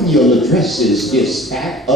Samuel addresses this fact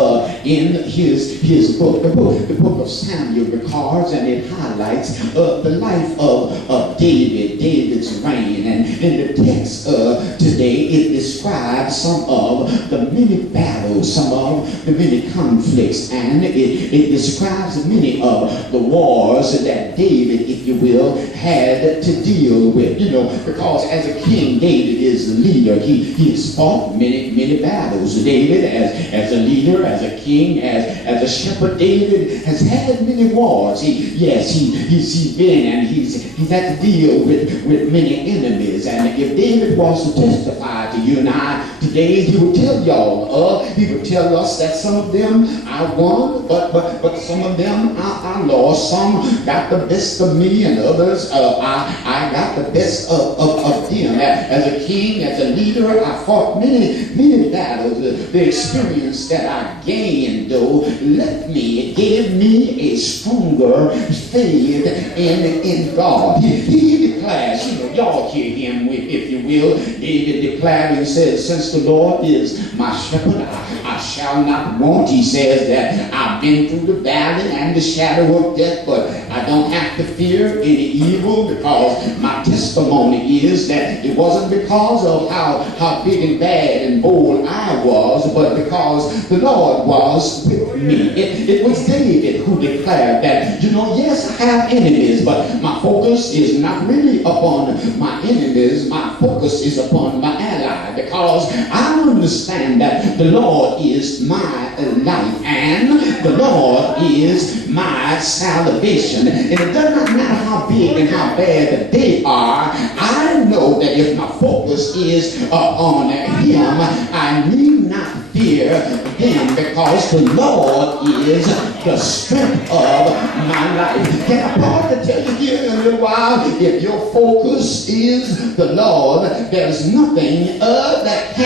in his book. The book of Samuel records and it highlights the life of David's reign. And in the text today, it describes some of the many battles, some of the many conflicts, and it describes many of the wars that David, if you will, had to deal with. You know, because as a king, David is the leader. He has fought many battles. David, as a leader, as a king, as a shepherd, David has had many wars. He's been and he's had to deal with many enemies. And if David was to testify to you and I today, he would tell y'all, he would tell us that some of them I won, but some of them I lost. Some got the best of me, and others I got the best of them. As a king, as a leader, I fought many battles. The experience that I gained, though, it gave me a stronger faith in God. He declares, y'all hear him, if you will. David declared and says, since the Lord is my shepherd, I shall not want. He says that I've been through the valley and the shadow of death, but I don't have to fear any evil, because my testimony is that it wasn't because of how big and bad and bold I was, but because the Lord was with me. It was David who declared that, yes, I have enemies, but my focus is not really upon my enemies. My focus is upon my ally, because I understand that the Lord is my life and the Lord is my salvation. And it does not matter how big and how bad they are. I know that if my focus is on him, I need not fear them, because the Lord is the strength of my life. Can I pause to tell you here in a little while, if your focus is the Lord, there's nothing that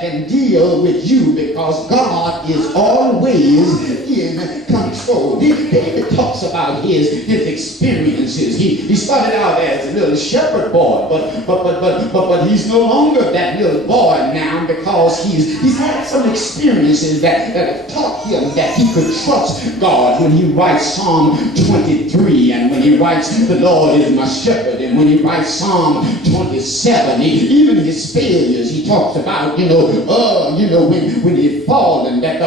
can deal with you, because God is always in control. David talks about his experiences. He started out as a little shepherd boy, but he's no longer that little boy now, because he's had some experiences that have taught him that he could trust God. When he writes Psalm 23, and when he writes the Lord is my shepherd, and when he writes Psalm 27, even his failures, he talks about, when he had fallen, that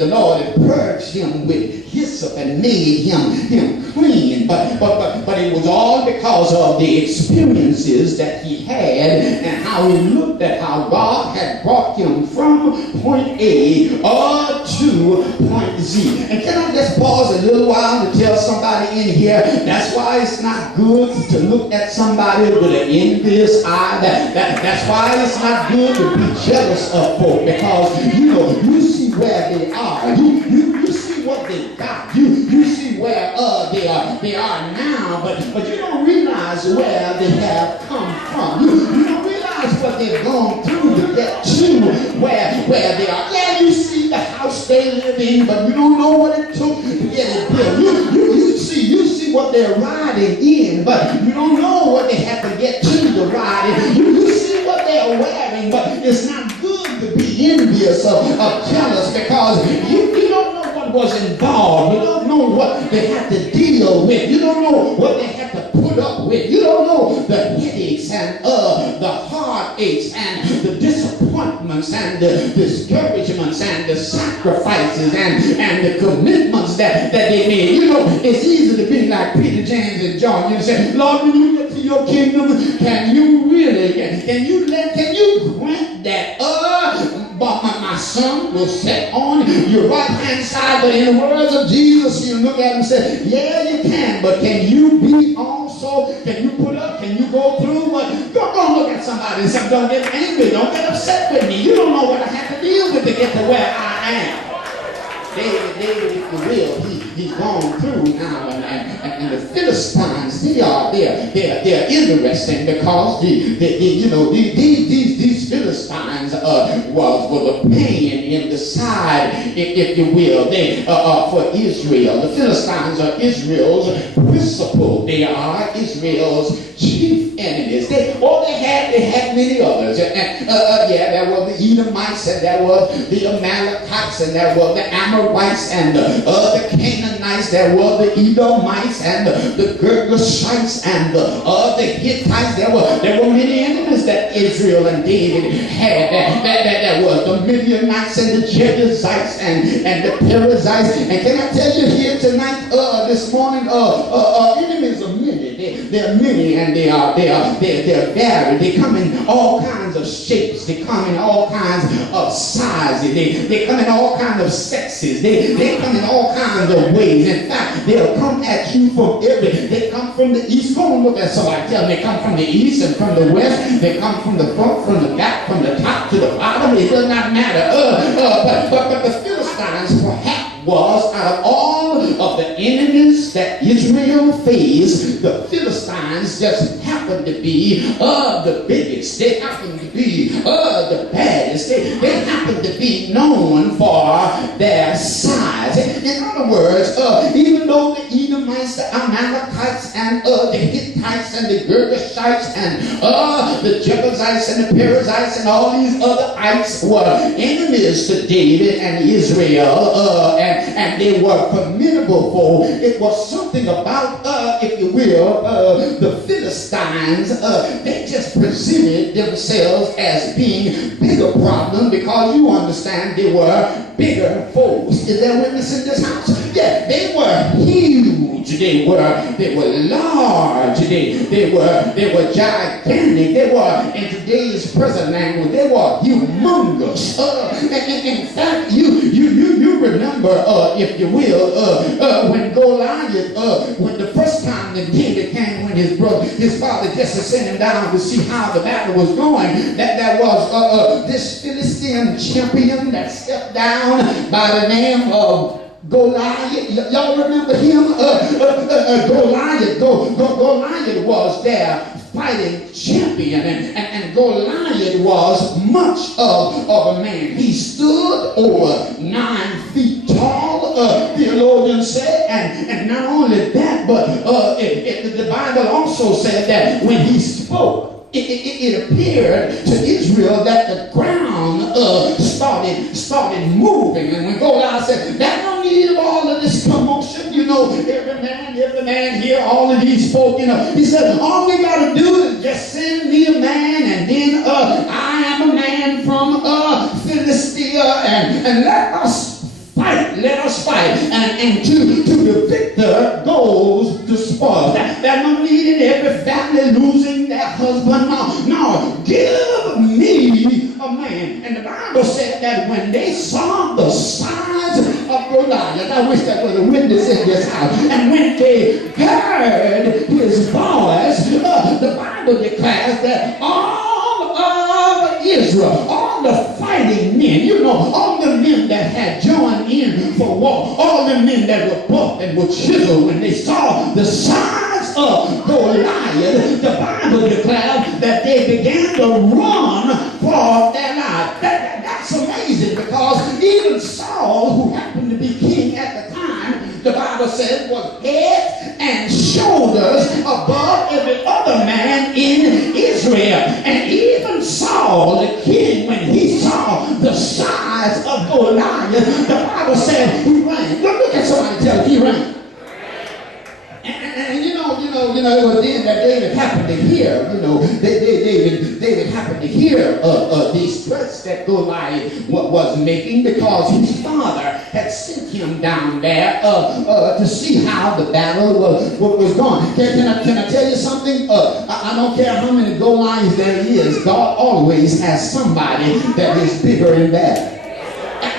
the Lord had purged him with hyssop and made him clean. But it was all because of the experiences that he had, and how he looked at how God had brought him from point A to point Z. And can I just pause a little while to tell somebody in here, that's why it's not good to look at somebody with an envious eye. That's why it's not good to be jealous of folk, because you see where they are. You see what they got. You see where they are now, but you don't realize where they have come from. You don't realize what they've gone through to get to where they are. Yeah, you see the house they live in, but you don't know what it took to get it built. You see what they're riding in, but you don't know what they have to get to the ride. You see what they're wearing, but it's not good to be envious of jealous, because you don't know what was involved. You don't know what they had to deal with. You don't know what they had to put up with. You don't know the headaches and the heartaches and the disappointments and the discouragements and the sacrifices and the commitments that they made. It's easy to be like Peter, James, and John. You say, Lord, when you get to your kingdom, can you grant that but my son will sit on your right hand side? But in the words of Jesus, you look at him and say, yeah, you can, but can you be also, can you put up, can you go through? Don't look at somebody and say, don't get angry, don't get upset with me. You don't know what I have to deal with to get to where I am. David, if you will, he's gone through now, and the Philistines, they're interesting, because these Philistines were the pain in the side, if you will. They for Israel. The Philistines are Israel's principal. They are Israel's chief enemies. They Oh, they had many others. There were the Edomites, and there were the Amalekites, and there were the Amorites, and the Canaanites. There were the Edomites, and the Girgashites, and the Hittites. There were many enemies that Israel and David had. There were the Midianites and the Jebusites and the Perizzites. And can I tell you here tonight, this morning, enemies are many. They're many, and they're varied. They come in all kinds of shapes. They come in all kinds of sizes. They come in all kinds of sexes. They come in all kinds of ways. In fact, they'll come at you from they come from the east. Go and look at somebody. Tell them they come from the east and from the west. They come from the front, from the back, from the top to the bottom. It does not matter. But the Philistines perhaps was, out of all of the enemies that Israel faced, the Philistines just happened to be the biggest. They happened to be the baddest. They happened to be known for their size. In other words, even though the Edomites, the Amalekites, and the Hittites, and the Girgashites, and the Jebusites, and the Perizzites, and all these other ites were enemies to David and Israel, and they were formidable foe. It was something about, if you will, the Philistines. They just presented themselves as being bigger problem, because you understand they were bigger foes. Is there witness in this house? Yeah, they were huge. They were large. They were gigantic. They were, in today's present language, they were humongous. In fact, you remember, if you will, when Goliath, when the first time that David came, when his father Jesse sent him down to see how the battle was going, that there was this Philistine champion that stepped down by the name of Goliath. Y'all remember him? Goliath was their fighting champion, and Goliath was much of a man. He stood over 9 feet tall, theologians said, and not only that, but the Bible also said that when he spoke, it appeared to Israel that the ground started moving. And when Goliath said, "There's no need of all of this commotion, you know, every man here, all of these folk, you know," he said, "all we got to do is just send me a man, and then I am a man from Philistia, and let us fight. Let us fight. And to the victor goes the spoil." There's no need in every family losing their husband. No, give me a man. And the Bible said that when they saw the size of Goliath, I wish there was a witness in this house, and when they heard his voice, the Bible declares that all of Israel, all the fighting men, you know, all the men that had joined in for war, all the men that were buff and were chiseled, when they saw the size of Goliath, the Bible declared that they began to run for their lives. That's amazing, because even Saul, who happened to be king at the time, the Bible says was head and shoulders above every other man in Israel. And even Saul, the king, when he saw the size of Goliath, the Bible said he ran. Look at somebody, tell him he ran. And it was then that David happened to hear, David happened to hear these threats that Goliath was making, because his father had sent him down there to see how the battle was going. Can I tell you something? I don't care how many Goliaths there is, God always has somebody that is bigger and better.